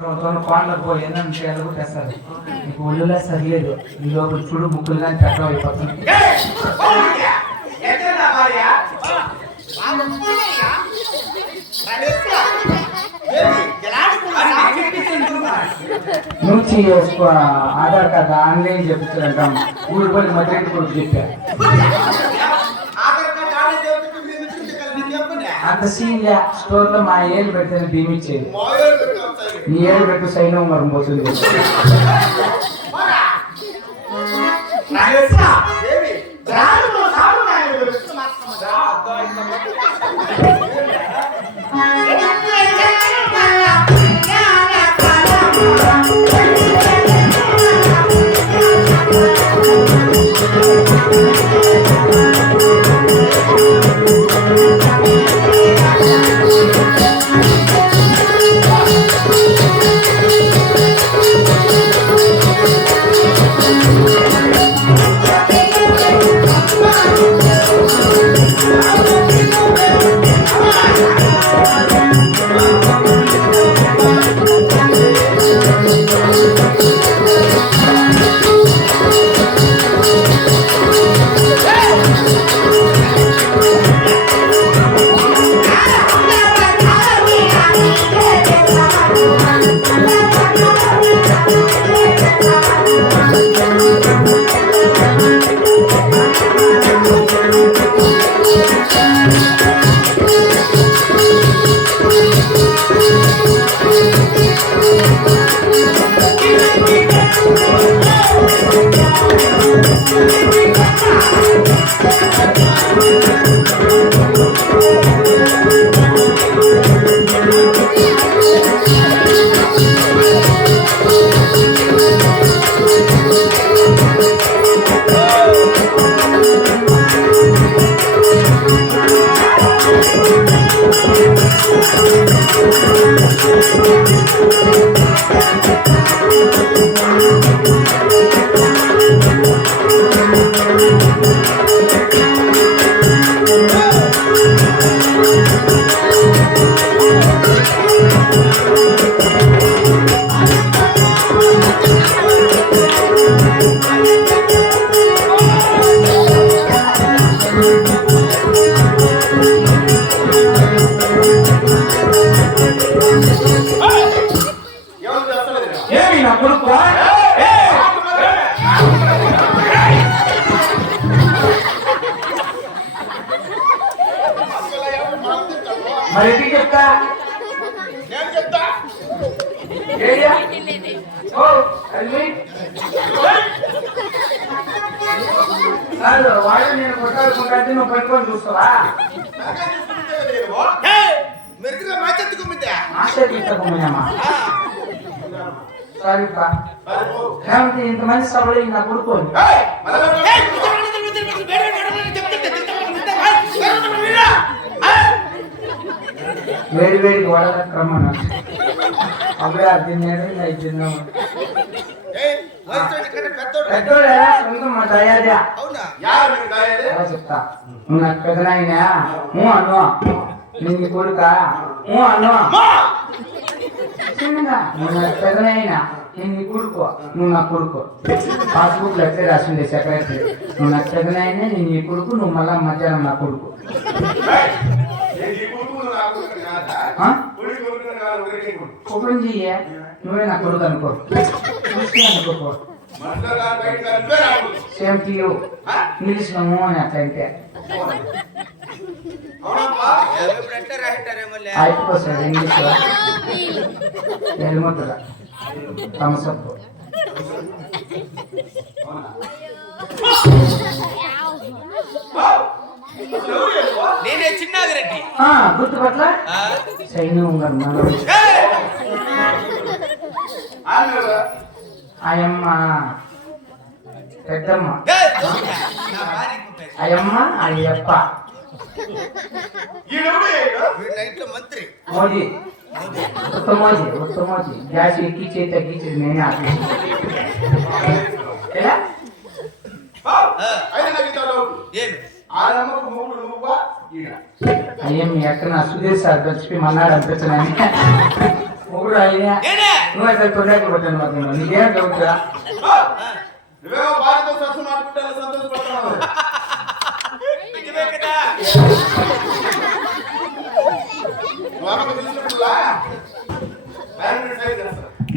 తోన కోళ్ళకు పోయి ఏంటంటే ఎలాగో తెస్తారు నీకు ఒళ్ళులా సరిలేదు. ఈ లోపల చూడు ముక్కులుగా కానీ పెద్దవి అయిపోతుంది నుంచి ఎక్కువ ఆధార్ కార్డు ఆన్లైన్ చెప్తారంటాం ఊరు పోయి మధ్య కూడా చెప్పా. అంత సీన్ స్టోర్లో మా ఏళ్ళు పెడితేనే బీమిచ్చేది నీ ఏళ్ళు పెట్టు సైన్యం మరి? పోతుంది కాదు వాడు నేను కొట్టాడుకుంటే నువ్వు పట్టుకొని చూస్తావా ఆశ్చర్య తీసుకోమయ్యమ్మా సారీ బా ఏమంటే ఇంతమంది సభలో నా కొడుకోని వేడి వేడి వడల క్రమణ అప్పుడే అర్థం చేయడం ఇది తిన్నాము పెద్దనాయనా? ఊ అను నేను నీ కొడుక? ఊ అను చిన్నగా. నువ్వు నాకు పెద్దనాయనా? నేను కొడుకు. నువ్వు నా కొడుకు. పాస్బుక్లో ఎట్లే రాసిండే సెక్రటరీ నువ్వు నాకు పెద్దనాయనా? నేను నీ కొడుకు. నువ్వు మళ్ళా మధ్యాహ్నం నా కొడుకు. ఆ? ఓపెన్ చెయ్యే? నువ్వే నా కొడుకు అనుకో. సేమ్ టు యూ ఇంగ్లీష్లో మో అని అట్లయితే అయిపోతుంది ఇంగ్లీష్లో ఎల్ముద్ర థమ్స్అప్ నేనే చిన్నాగిరెడ్డి ఆ, గుర్తుపట్ల? సైన్యం గారు మనోడు. ఆయమ్మ పెద్దమ్మ. అయ్యమ్మ అయ్యప్ప. నైట్లో మంత్రి. మోదీ. ఉత్తమోజీ ఉత్తమోజీ గ్యాస్ ఎక్కిచ్చే తగ్గించేది నేనే ఆపేసి ఎలా? ఏమి? ఆడమ్మకు మూడు నువ్వా? ఈడ. అయ్యా మీ అక్క నా సుధీర్ సార్ కలిసి మన్నాడు అనిపించనని మొగుడు ఆయన మాకు నీకేం డౌట్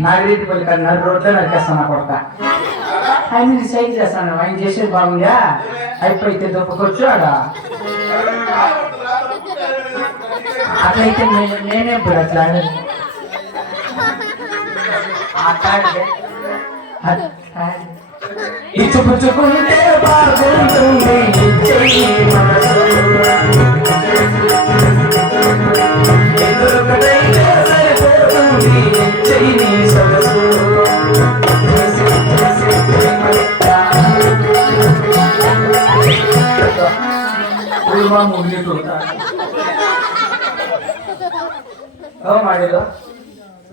నువ్వు పలికారు రోడ్లో నరికేస్తాను కొడతా ఆయన సైడ్ చేస్తాను. ఆయన చేసేది బాగుందా? అయిపోయితే దుప్పకొచ్చు ఆడ అట్లయితే నేను ఇప్పుడు అట్లా. ఇచ్చుపుచ్చుకుంటే బాగుంటుంది చెయ్యి మనసు. ఎదురొకటైతే సరిపోతుంది చెయ్యి నీ సొగసు. చేసి చేసి ప్రేమలెక్క. పూర్వ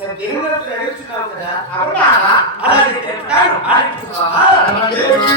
నేను ఈ సభామందిరాన్ని పిలిపించిన మాత్రమేనా అవును సరే దేవుడు అంటే అడుగుతున్నావు కదా అవునా అలాగే చెప్తాను ఆలోచించు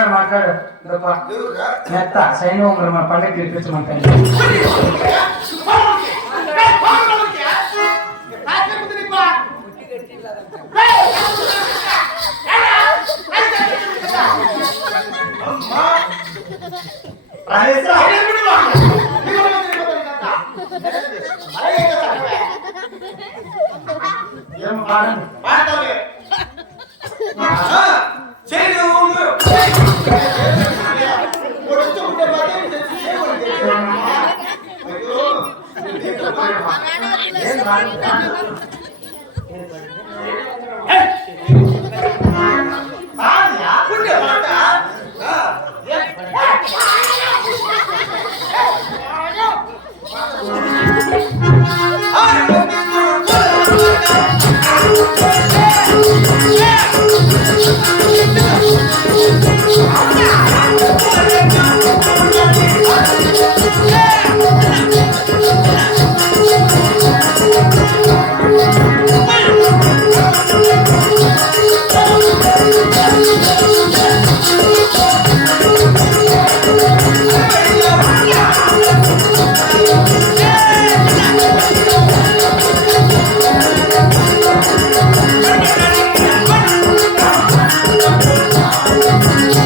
ಕನ್ನಡ ಮಾತಾಡು ನೆತ್ತ ಸೈನ್ಯ ಪಂಡಕ್ಕೆ ಇರ್ಪಿಸ್ ಮಾಡ್ತಾನೆ ಏನ್ ಮಾಡ Evet.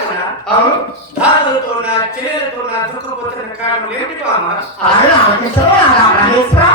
జాగమున అవును. దారులతో నా చెల్లెలతో నా దుఃఖపోతున్న కారణం ఏమిటి బామ్మ? ఆయన రాజేశ్వరా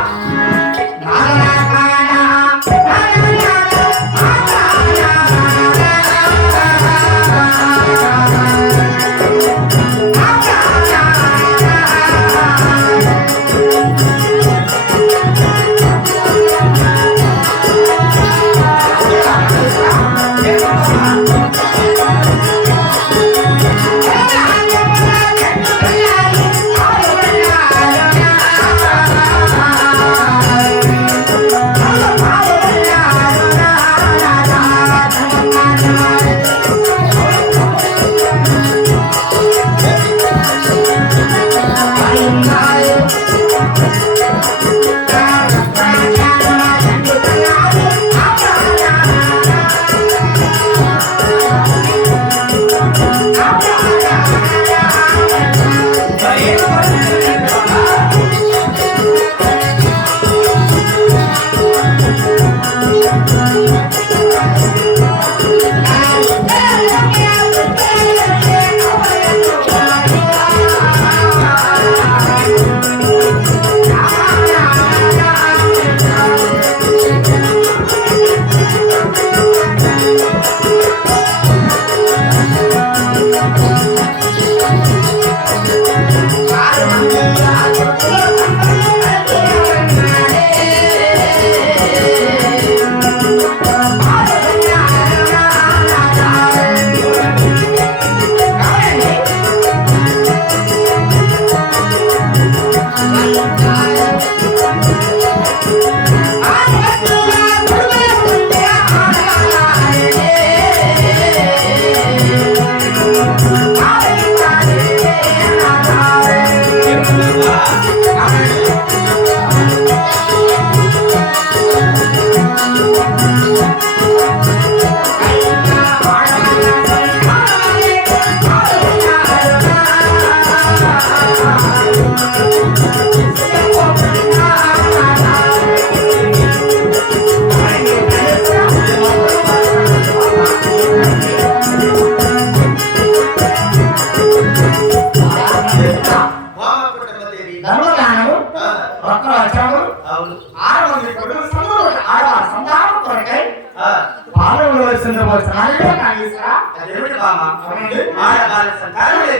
ఆడవాళ్ళ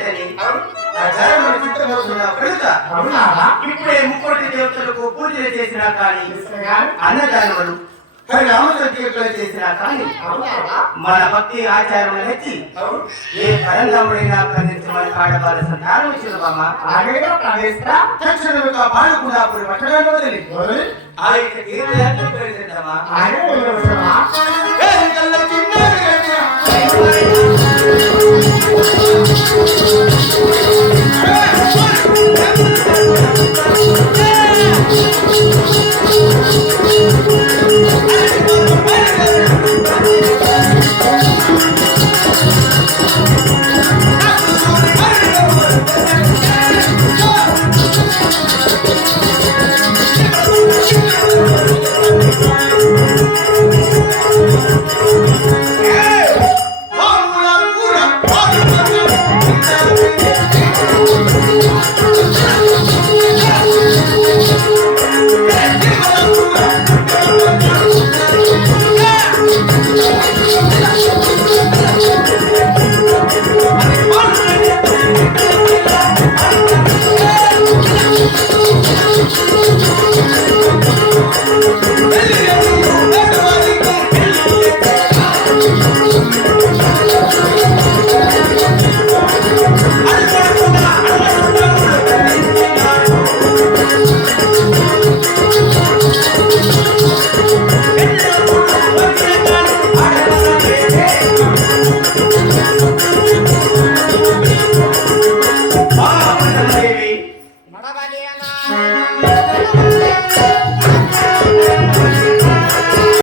ఇప్పుడే ముక్కోటి దేవతలకు పూజలు చేసినా కానీ అన్నదానములు చేసినా కానీ మన భక్తి ఆచారం నెచ్చి ఏ పరంగముడైనా ఖండించమని ఆడవాళ్ళ సంతానం ఇచ్చిన బామ్మ బాలకుండా అప్పుడు తీర్థయాత్ర ప్రవేశిద్దామా Yeah!